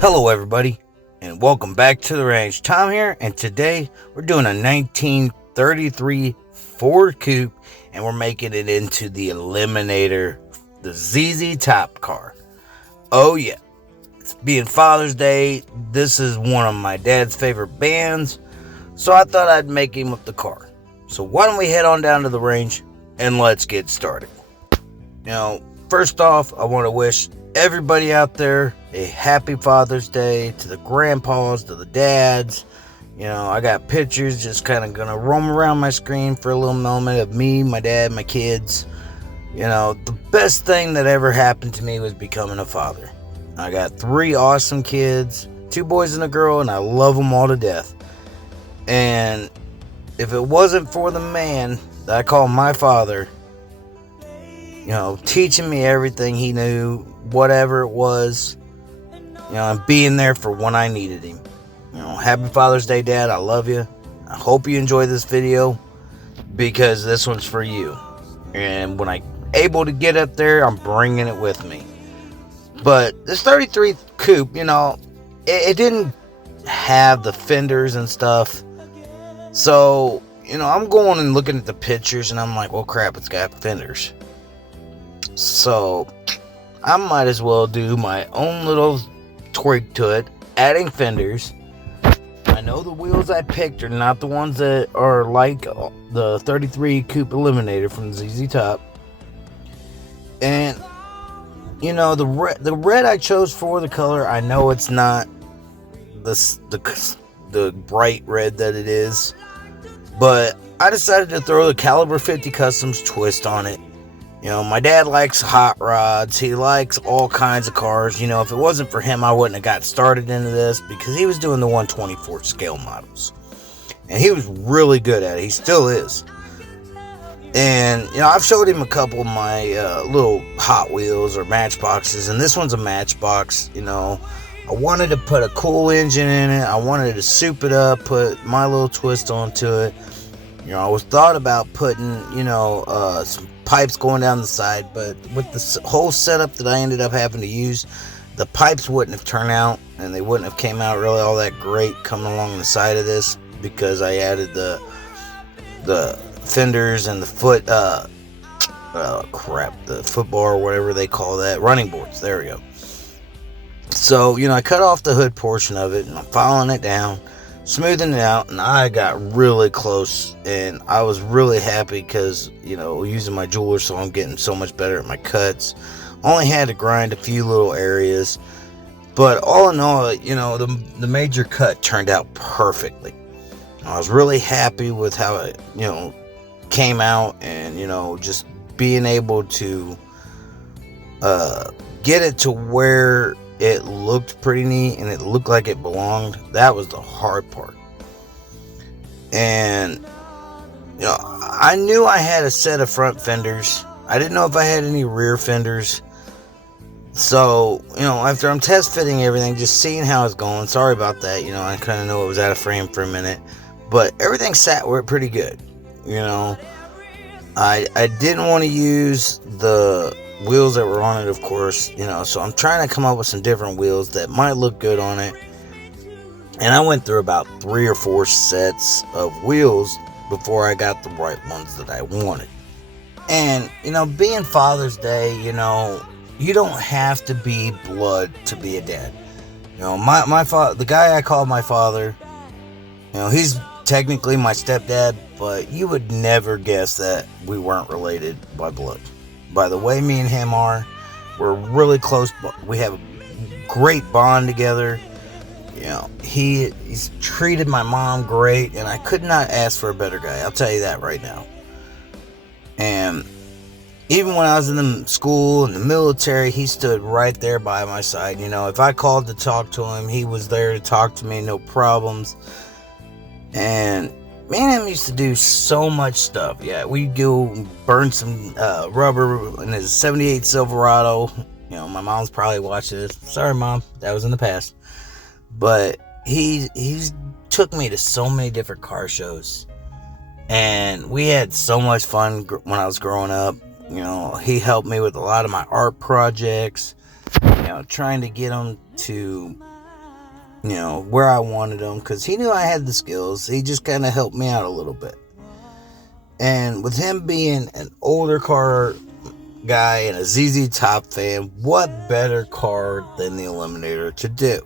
Hello everybody, and welcome back to the range. Tom here, and today we're doing a 1933 Ford Coupe, and we're making it into the Eliminator, the ZZ Top car. Oh yeah, it's being Father's Day. This is one of my dad's favorite bands, so I thought I'd make him with the car. So why don't we head on down to the range, and let's get started. First off, I want to wish everybody out there a happy Father's Day, to the grandpas, to the dads. I got pictures just kind of gonna roam around my screen for a little moment of me, my dad, my kids. The best thing that ever happened to me was becoming a father. I got 3 awesome kids, 2 boys and a girl, and I love them all to death. And if it wasn't for the man that I call my father, teaching me everything he knew, whatever it was, and being there for when I needed him. Happy Father's Day, Dad. I love you. I hope you enjoy this video, because this one's for you. And when I'm able to get up there, I'm bringing it with me. But this 33 Coupe, it didn't have the fenders and stuff. So, I'm going and looking at the pictures, and I'm like, well, crap, it's got fenders. So I might as well do my own little tweak to it, adding fenders. I know the wheels I picked are not the ones that are like the 33 Coupe Eliminator from ZZ Top. And the red I chose for the color, I know it's not the bright red that it is, but I decided to throw the Caliber 50 Customs twist on it. My dad likes hot rods. He likes all kinds of cars. If it wasn't for him, I wouldn't have got started into this, because he was doing the 1/24 scale models. And he was really good at it. He still is. And, I've showed him a couple of my little Hot Wheels or Matchboxes, and this one's a Matchbox. I wanted to put a cool engine in it. I wanted to soup it up, put my little twist onto it. I was thought about putting, some pipes going down the side, but with the whole setup that I ended up having to use, the pipes wouldn't have turned out, and they wouldn't have came out really all that great coming along the side of this, because I added the fenders and the the foot bar, or whatever they call that, running boards. There we go. So, I cut off the hood portion of it, and I'm filing it down, smoothing it out, and I got really close, and I was really happy because, using my jeweler, so I'm getting so much better at my cuts. Only had to grind a few little areas, but all in all, the major cut turned out perfectly. I was really happy with how it, came out, and, just being able to get it to where it looked pretty neat and it looked like it belonged. That was the hard part. And I knew I had a set of front fenders. I didn't know if I had any rear fenders. So, after I'm test fitting everything, just seeing how it's going, sorry about that, I kind of knew it was out of frame for a minute, but everything sat where it pretty good. I didn't want to use the wheels that were on it, of course, so I'm trying to come up with some different wheels that might look good on it. And I went through about 3 or 4 sets of wheels before I got the right ones that I wanted. And, being Father's Day, you don't have to be blood to be a dad. My father, the guy I call my father, he's technically my stepdad, but you would never guess that we weren't related by blood. By the way me and him are, we're really close. We have a great bond together. He's treated my mom great, and I could not ask for a better guy. I'll tell you that right now. And even when I was in the school and the military, he stood right there by my side. If I called to talk to him, he was there to talk to me, no problems. And me and him used to do so much stuff. Yeah, we'd go burn some rubber in his 78 Silverado. My mom's probably watching this. Sorry, Mom. That was in the past. But he's took me to so many different car shows. And we had so much fun when I was growing up. He helped me with a lot of my art projects. Trying to get him to where I wanted them, because he knew I had the skills. He just kind of helped me out a little bit. And with him being an older car guy and a ZZ Top fan, what better car than the Eliminator to do?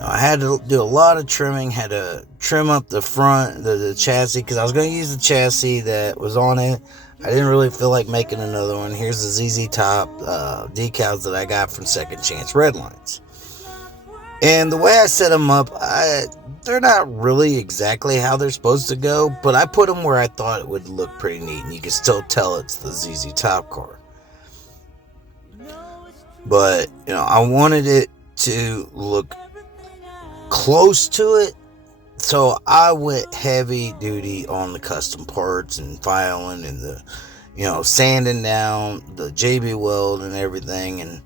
Now, I had to do a lot of trimming, had to trim up the front, the chassis, because I was going to use the chassis that was on it. I didn't really feel like making another one. Here's the ZZ Top decals that I got from Second Chance Redlines. And the way I set them up, they're not really exactly how they're supposed to go, but I put them where I thought it would look pretty neat, and you can still tell it's the ZZ Top car. But, I wanted it to look close to it, so I went heavy duty on the custom parts and filing and the, sanding down the JB weld and everything. And,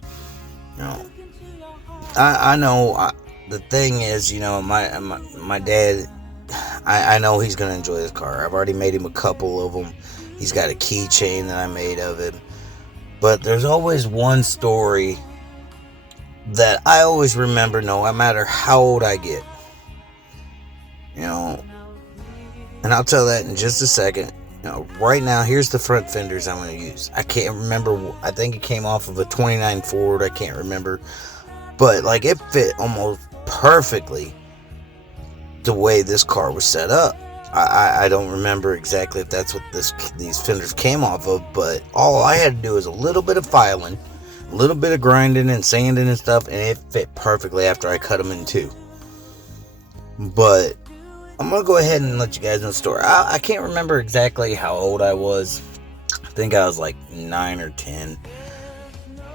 I know the thing is, my dad, I know he's going to enjoy this car. I've already made him a couple of them. He's got a keychain that I made of it. But there's always one story that I always remember, no matter how old I get. And I'll tell that in just a second. Right now, here's the front fenders I'm going to use. I can't remember. I think it came off of a 29 Ford. I can't remember. But, it fit almost perfectly the way this car was set up. I don't remember exactly if that's what these fenders came off of, but all I had to do was a little bit of filing, a little bit of grinding and sanding and stuff, and it fit perfectly after I cut them in two. But I'm going to go ahead and let you guys know the story. I can't remember exactly how old I was. I think I was like 9 or 10.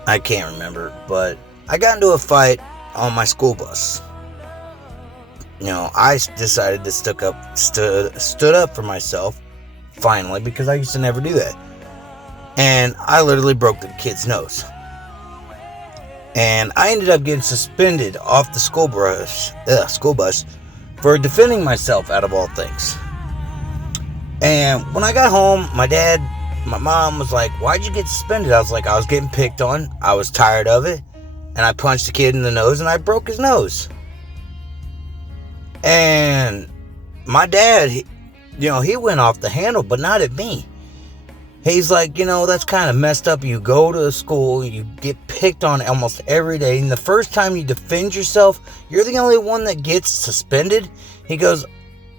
I can't remember, but I got into a fight on my school bus. I decided to stood up for myself, finally, because I used to never do that. And I literally broke the kid's nose. And I ended up getting suspended off the school bus for defending myself, out of all things. And when I got home, my mom was like, "Why'd you get suspended?" I was like, "I was getting picked on. I was tired of it. And I punched the kid in the nose and I broke his nose." And my dad, he went off the handle, but not at me. He's like, "That's kind of messed up. You go to school, you get picked on almost every day, and the first time you defend yourself, you're the only one that gets suspended." He goes,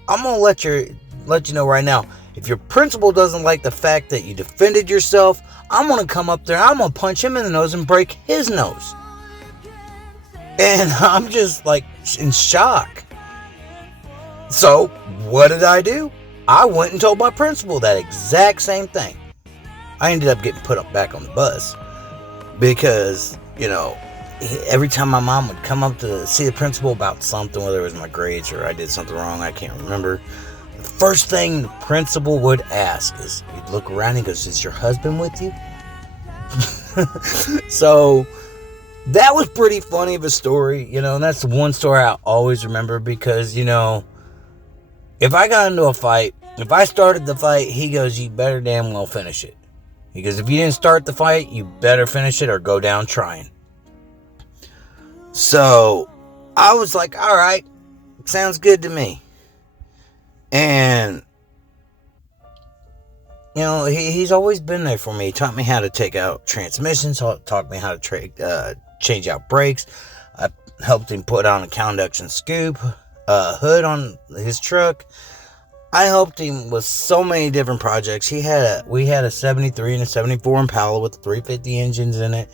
"I'm going to let you know right now, if your principal doesn't like the fact that you defended yourself, I'm going to come up there, I'm going to punch him in the nose and break his nose." And I'm just in shock. So, what did I do? I went and told my principal that exact same thing. I ended up getting put back on the bus because, every time my mom would come up to see the principal about something, whether it was my grades or I did something wrong, I can't remember, the first thing the principal would ask is, he'd look around and he goes, "Is your husband with you?" So that was pretty funny of a story, and that's the one story I always remember because, if I got into a fight, if I started the fight, he goes, "You better damn well finish it." He goes, "If you didn't start the fight, you better finish it or go down trying." So I was like, all right, sounds good to me. And, he's always been there for me. He taught me how to take out transmissions, taught me how to change out brakes. I helped him put on a conduction scoop hood on his truck. I helped him with so many different projects. We had a 73 and a 74 Impala with 350 engines in it.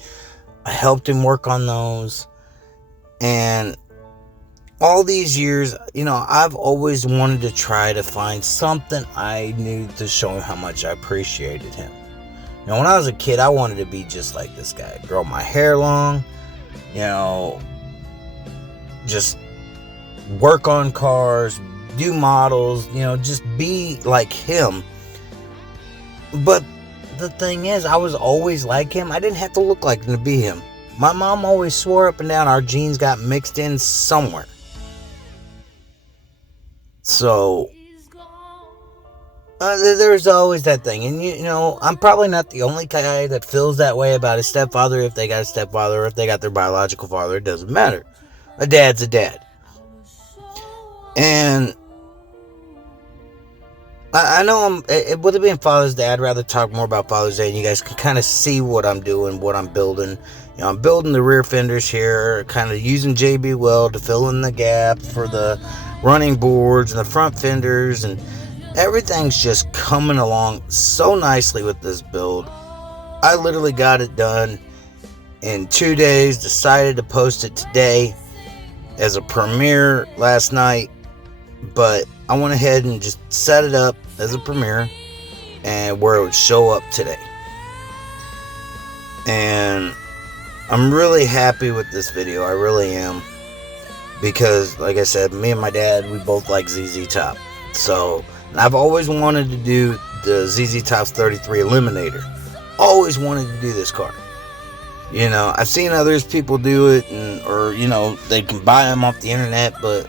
I helped him work on those. And all these years, I've always wanted to try to find something I knew to show him how much I appreciated him. When I was a kid, I wanted to be just like this guy. Grow my hair long, just work on cars, do models, just be like him. But the thing is, I was always like him. I didn't have to look like him to be him. My mom always swore up and down our genes got mixed in somewhere. So there's always that thing. And I'm probably not the only guy that feels that way about his stepfather. If they got a stepfather or if they got their biological father, it doesn't matter. A dad's a dad. And I know with it being Father's Day, I'd rather talk more about Father's Day, and you guys can kind of see what I'm doing, what I'm building. I'm building the rear fenders here, kind of using JB Weld to fill in the gap for the running boards and the front fenders, and everything's just coming along so nicely with this build. I literally got it done in 2 days, decided to post it today as a premiere last night, but I went ahead and just set it up as a premiere and where it would show up today. And I'm really happy with this video. I really am. Because, like I said, me and my dad, we both like ZZ Top. So, I've always wanted to do the ZZ Top's 33 Eliminator. Always wanted to do this car. I've seen others people do it, or they can buy them off the internet, but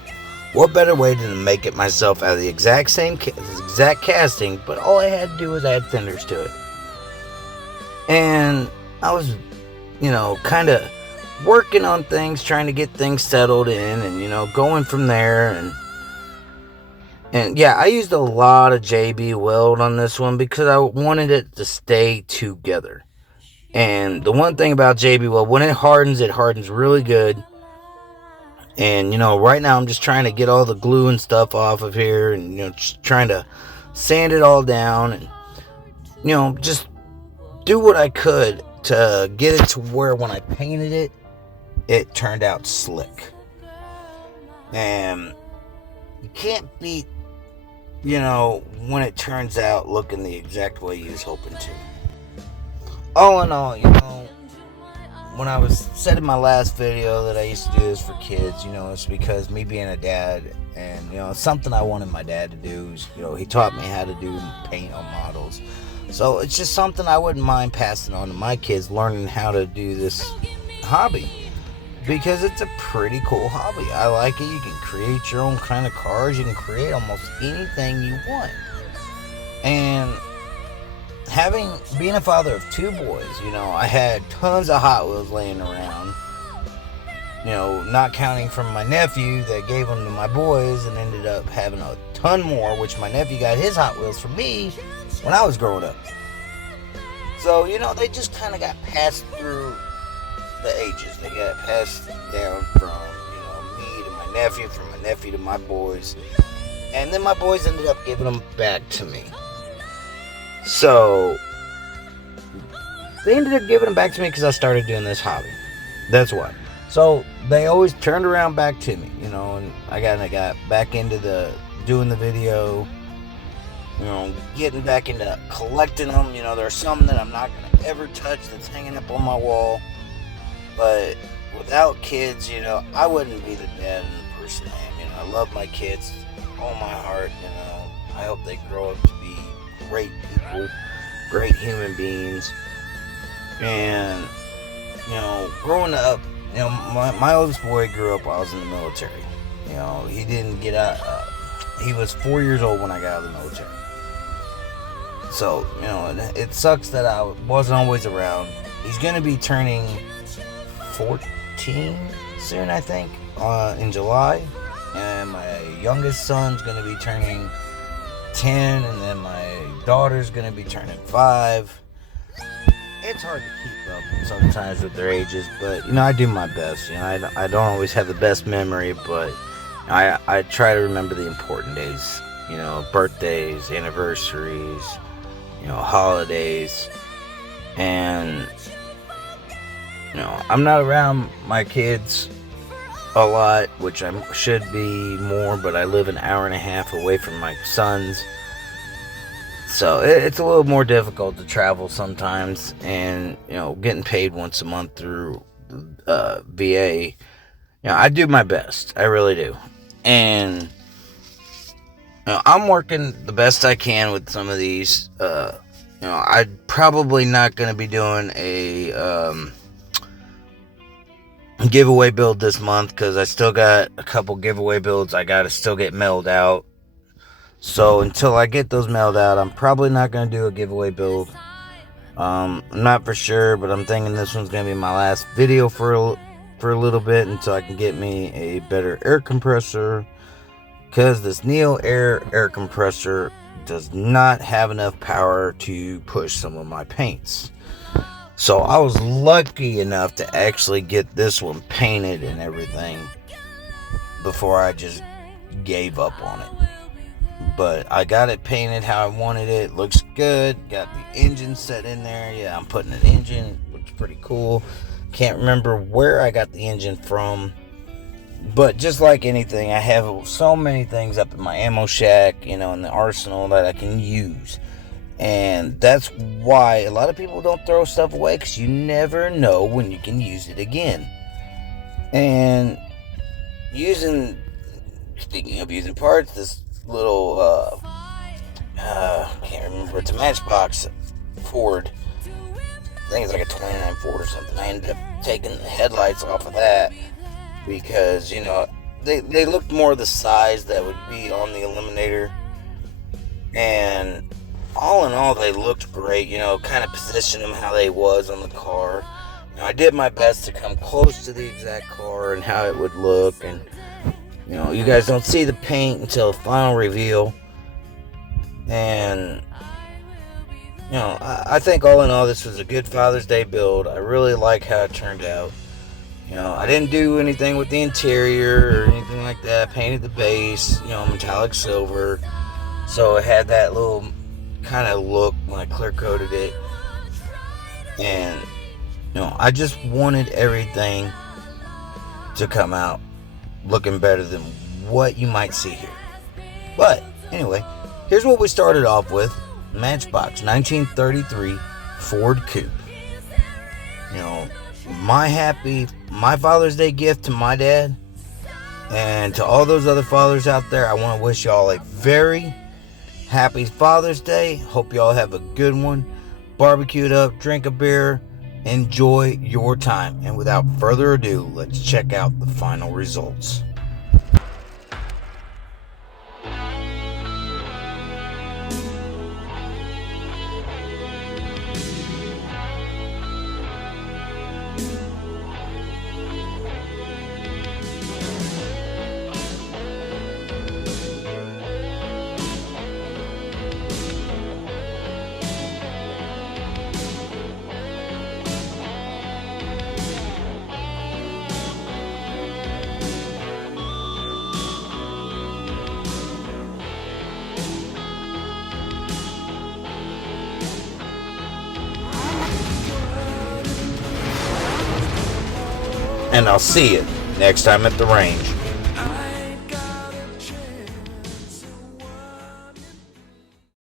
what better way than to make it myself out of the exact same exact casting, but all I had to do was add fenders to it. And I was, kind of working on things, trying to get things settled in, and, going from there. And yeah, I used a lot of JB Weld on this one because I wanted it to stay together. And the one thing about JB Weld, when it hardens really good. And, right now I'm just trying to get all the glue and stuff off of here, and, just trying to sand it all down and, just do what I could to get it to where when I painted it, it turned out slick. And you can't beat, when it turns out looking the exact way you was hoping to. All in all, when I was said in my last video that I used to do this for kids, it's because me being a dad, and, it's something I wanted my dad to do. Is, he taught me how to do paint on models. So it's just something I wouldn't mind passing on to my kids, learning how to do this hobby. Because it's a pretty cool hobby. I like it. You can create your own kind of cars. You can create almost anything you want. And being a father of 2 boys, I had tons of Hot Wheels laying around. Not counting from my nephew that gave them to my boys and ended up having a ton more, which my nephew got his Hot Wheels from me when I was growing up. So, they just kind of got passed through the ages. They got passed down from, me to my nephew, from my nephew to my boys. And then my boys ended up giving them back to me. So, they ended up giving them back to me because I started doing this hobby. That's why. So, they always turned around back to me, and I got back into doing the video, getting back into collecting them. There's some that I'm not going to ever touch that's hanging up on my wall. But without kids, I wouldn't be the dad and the person I am. I love my kids, all my heart, I hope they grow up to be great people, great human beings. And, growing up, my oldest boy grew up while I was in the military. He didn't get out, he was 4 years old when I got out of the military. So, it sucks that I wasn't always around. He's going to be turning 14 soon, I think, in July. And my youngest son's going to be turning 10, and then my daughter's going to be turning 5. It's hard to keep up sometimes with their ages, but, I do my best. I don't always have the best memory, but I try to remember the important days. Birthdays, anniversaries, holidays. And, I'm not around my kids a lot, which I should be more, but I live an hour and a half away from my sons. So it's a little more difficult to travel sometimes, and getting paid once a month through VA, I do my best. I really do. And I'm working the best I can with some of these. I'm probably not going to be doing a giveaway build this month because I still got a couple giveaway builds I got to still get mailed out. So until I get those mailed out, I'm probably not going to do a giveaway build. I'm not for sure, but I'm thinking this one's going to be my last video for for a little bit until I can get me a better air compressor, because this Neo air compressor does not have enough power to push some of my paints. So I was lucky enough to actually get this one painted and everything before I just gave up on it. But I got it painted how I wanted it. Looks good. Got the engine set in there. Yeah, I'm putting an engine. Looks pretty cool. Can't remember where I got the engine from. But just like anything, I have so many things up in my ammo shack, in the arsenal that I can use. And that's why a lot of people don't throw stuff away, because you never know when you can use it again. And speaking of using parts, this little, can't remember, it's a Matchbox Ford. I think it's like a 29 Ford or something. I ended up taking the headlights off of that because, they looked more the size that would be on the Eliminator. And all in all, they looked great, kind of positioned them how they was on the car. I did my best to come close to the exact car and how it would look. And, you guys don't see the paint until the final reveal. And, I think all in all, this was a good Father's Day build. I really like how it turned out. I didn't do anything with the interior or anything like that. I painted the base, metallic silver. So it had that little kind of look when I clear coated it. And, I just wanted everything to come out looking better than what you might see here. But, anyway, here's what we started off with. Matchbox 1933 Ford Coupe. My Father's Day gift to my dad, and to all those other fathers out there, I want to wish y'all a very happy Father's Day. Hope y'all have a good one. Barbecue it up, drink a beer, enjoy your time. And without further ado, let's check out the final results. And I'll see you next time at the range.